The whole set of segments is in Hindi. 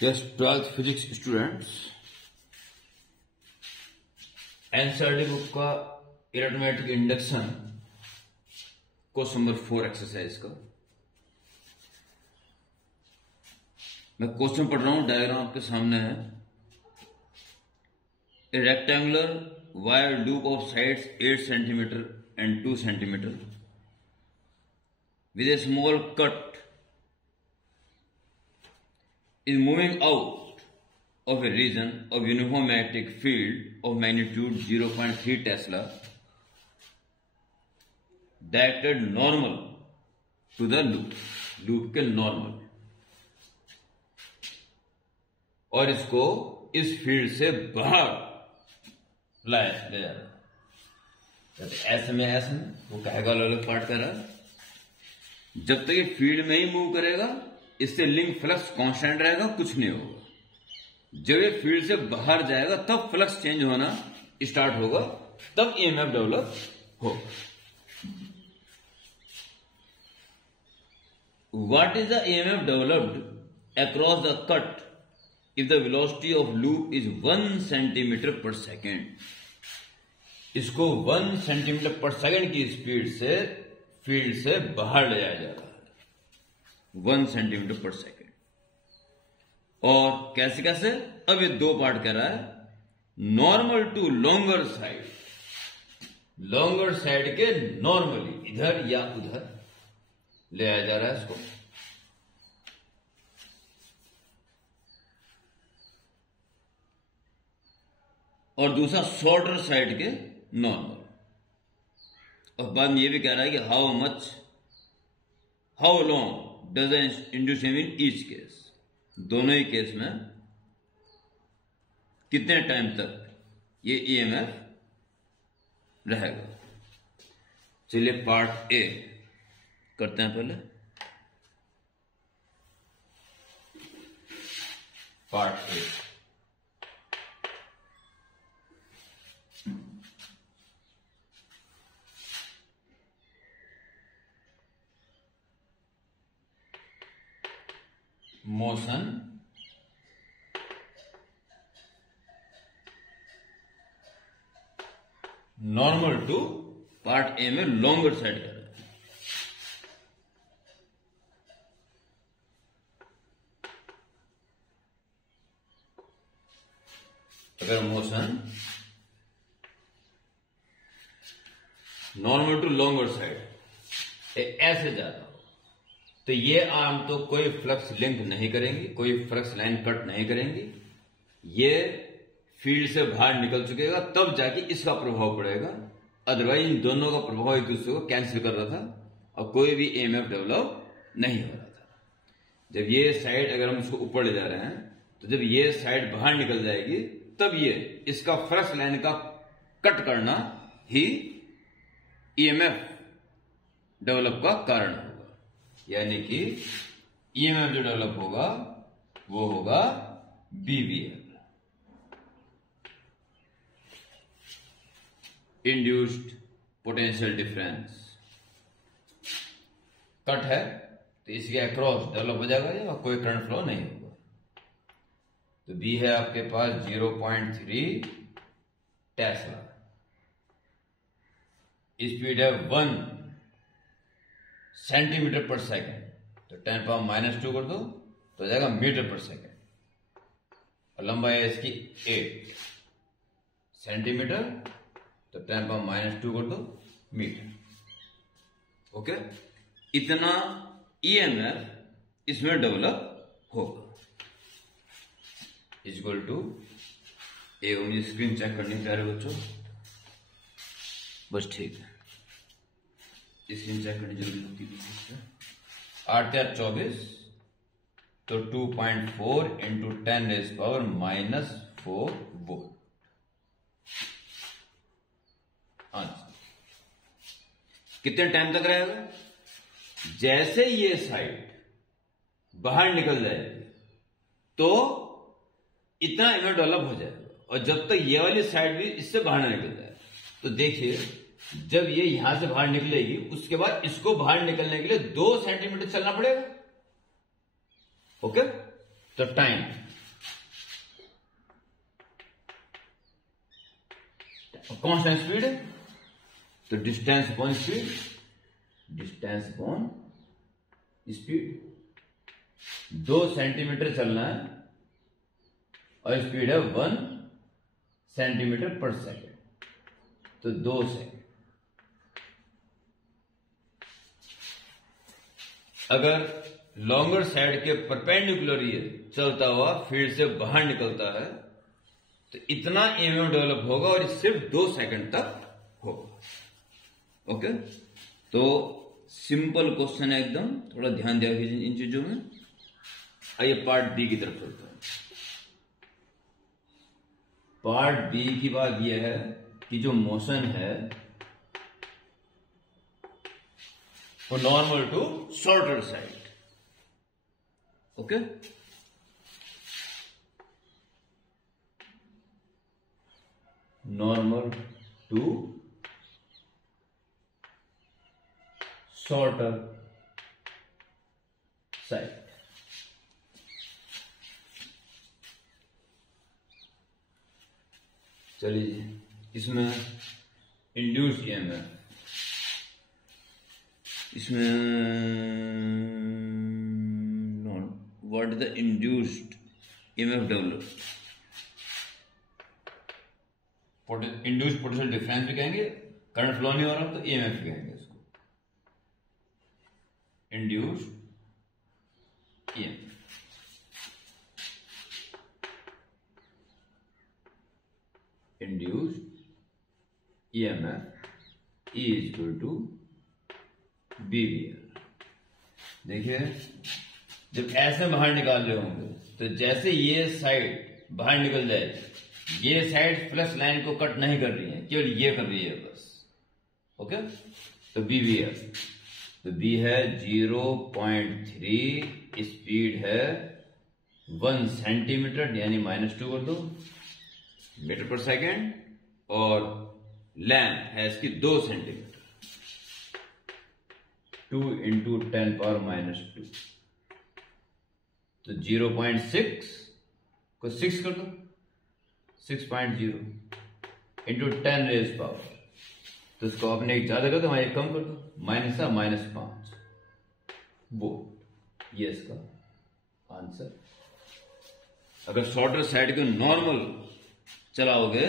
Just 12th physics students, NCERT book का arithmetic induction question number 4 exercise का मैं क्वेश्चन पढ़ रहा हूं। डायग्राम आपके सामने है। ए rectangular wire loop of sides 8 centimetre and 2 centimetre with a small cut is moving out of a region of uniform magnetic field of magnitude 0.3 Tesla directed normal to the loop के normal, और इसको इस फील्ड से बाहर ले जा रहा है। ऐसे में वो कहेगा अलग पार्ट कर रहा है। जब तक ये फील्ड में ही मूव करेगा इससे लिंक फ्लक्स कांस्टेंट रहेगा, कुछ नहीं होगा। जब ये फील्ड से बाहर जाएगा तब फ्लक्स चेंज होना स्टार्ट होगा, तब ईएमएफ डेवलप होगा। What is the EMF developed across the cut if the velocity of loop is 1 centimetre पर सेकेंड। इसको 1 सेंटीमीटर पर सेकेंड की स्पीड से फील्ड से बाहर ले जाया जा रहा है 1 सेंटीमीटर पर सेकेंड। और कैसे कैसे, अब ये दो पार्ट कर रहा है। Normal to longer side, longer side के नॉर्मली इधर या उधर ले आया जा रहा है इसको। और दूसरा शॉर्टर साइड के नॉर्मल। और बाद में ये भी कह रहा है कि how long does induce in each case. दोनों ही केस में कितने टाइम तक ये ईएमएफ रहेगा। चलिए पार्ट ए करते हैं। पहले part A, motion normal to part A में लॉन्गर साइड कर रहा है। अगर motion normal to longer side ऐसे जा रहा हो तो ये आर्म तो कोई फ्लक्स लिंक नहीं करेंगी, कोई फ्लक्स लाइन कट नहीं करेंगी। ये फील्ड से बाहर निकल चुकेगा तब जाके इसका प्रभाव पड़ेगा। अदरवाइज इन दोनों का प्रभाव एक दूसरे को कैंसिल कर रहा था और कोई भी ईएमएफ डेवलप नहीं हो रहा था। जब ये साइड अगर हम इसको ऊपर ले जा रहे हैं तो जब ये साइड बाहर निकल जाएगी तब ये इसका फ्लक्स लाइन का कट करना ही ईएमएफ डेवलप का कारण होगा। यानी कि ईएमएफ जो डेवलप होगा वो होगा BVL, induced potential difference. Cut है तो इसके अक्रॉस डेवलप हो जाएगा या कोई करंट फ्लो नहीं होगा। तो बी है आपके पास 0.3 टेस्ला, स्पीड है 1 सेंटीमीटर पर सेकेंड, तो 10⁻² कर दो तो हो जाएगा मीटर पर सेकेंड। और लंबाई है इसकी 8 सेंटीमीटर, तो 10⁻² कर दो मीटर। ओके, इतना ईएमएफ इसमें डेवलप होगा। इक्वल टू ए, मुझे स्क्रीन चेक करनी प्यारे बच्चों, बस ठीक है, स्क्रीन चेक करनी जरूरी होती है। 8 या 24 तो 2.4 इंटू 10⁻⁻⁴ वोल्ट आंसर। कितने टाइम तक रहेगा? जैसे ये साइड बाहर निकल जाएगी तो इतना इमेज डेवलप हो जाएगा, और जब तक ये वाली साइड भी इससे बाहर ना निकल जाए। तो देखिए जब ये यहां से बाहर निकलेगी उसके बाद इसको बाहर निकलने के लिए 2 सेंटीमीटर चलना पड़ेगा। ओके, तो टाइम कांस्टेंट स्पीड है तो distance upon speed, distance upon speed. 2 centimetre चलना है और स्पीड है 1 सेंटीमीटर पर सेकेंड, तो 2 सेकेंड। अगर लॉन्गर साइड के परपेंडिकुलर ये चलता हुआ फील्ड से बाहर निकलता है तो इतना ईएमएफ डेवलप होगा और सिर्फ 2 सेकंड तक होगा। ओके, तो सिंपल क्वेश्चन है एकदम, थोड़ा ध्यान दिया कीजिए इन चीजों में। आइए पार्ट बी की तरफ चलते हैं। पार्ट बी की बात यह है कि जो मोशन है वो normal to shorter side. Okay, normal to shorter side. चलिए, इसमें इंड्यूस्ड ईएमएफ, इसमें what is the induced EMF develop, induced potential difference भी कहेंगे, करंट फ्लो नहीं हो रहा तो ईएमएफ कहेंगे इसको, induced EMF. Induced EMF E equal to BVR। देखिए, जब ऐसे बाहर निकाल रहे होंगे तो जैसे ये साइड बाहर निकल जाएगी, ये साइड प्लस लाइन को कट नहीं कर रही है, केवल ये कर रही है बस। ओके, तो BVR, तो B है 0.3, स्पीड है 1 सेंटीमीटर यानी -2 कर दो मीटर पर सेकेंड, और लेंथ है इसकी 2 सेंटीमीटर, 2 इंटू 10⁻², तो 0.6 को 6 कर दो, 6.0 इंटू 10 रेज पावर, तो इसको आपने एक ज्यादा कर दो, एक कम कर दो, -5 वोल्ट। ये इसका आंसर। अगर शॉर्टर साइड को नॉर्मल चलाओगे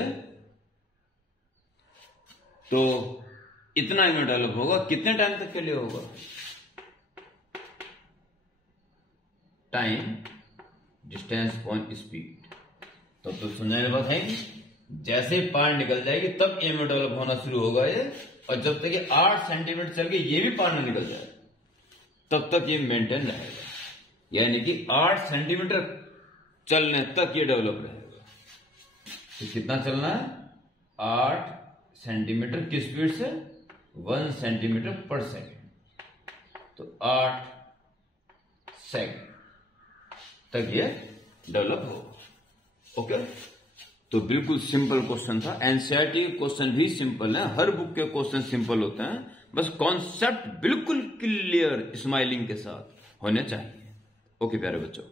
तो इतना ईएमएफ डेवलप होगा, कितने टाइम तक के लिए होगा? Time, distance upon speed. तो समझाने के बाद है, जैसे पार निकल जाएगी तब ईएमएफ डेवलप होना शुरू होगा ये, और जब तक ये 8 सेंटीमीटर चल के ये भी पार न निकल जाए तब तक ये मेंटेन रहेगा, यानी कि 8 सेंटीमीटर चलने तक ये डेवलप रहेगा। तो कितना चलना है? 8 सेंटीमीटर की स्पीड से 1 सेंटीमीटर पर सेकेंड, तो 8 सेकेंड तक ये डेवलप होगा। ओके, तो बिल्कुल सिंपल क्वेश्चन था। एनसीईआरटी के क्वेश्चन भी सिंपल है, हर बुक के क्वेश्चन सिंपल होते हैं, बस कॉन्सेप्ट बिल्कुल क्लियर स्माइलिंग के साथ होने चाहिए। ओके प्यारे बच्चों।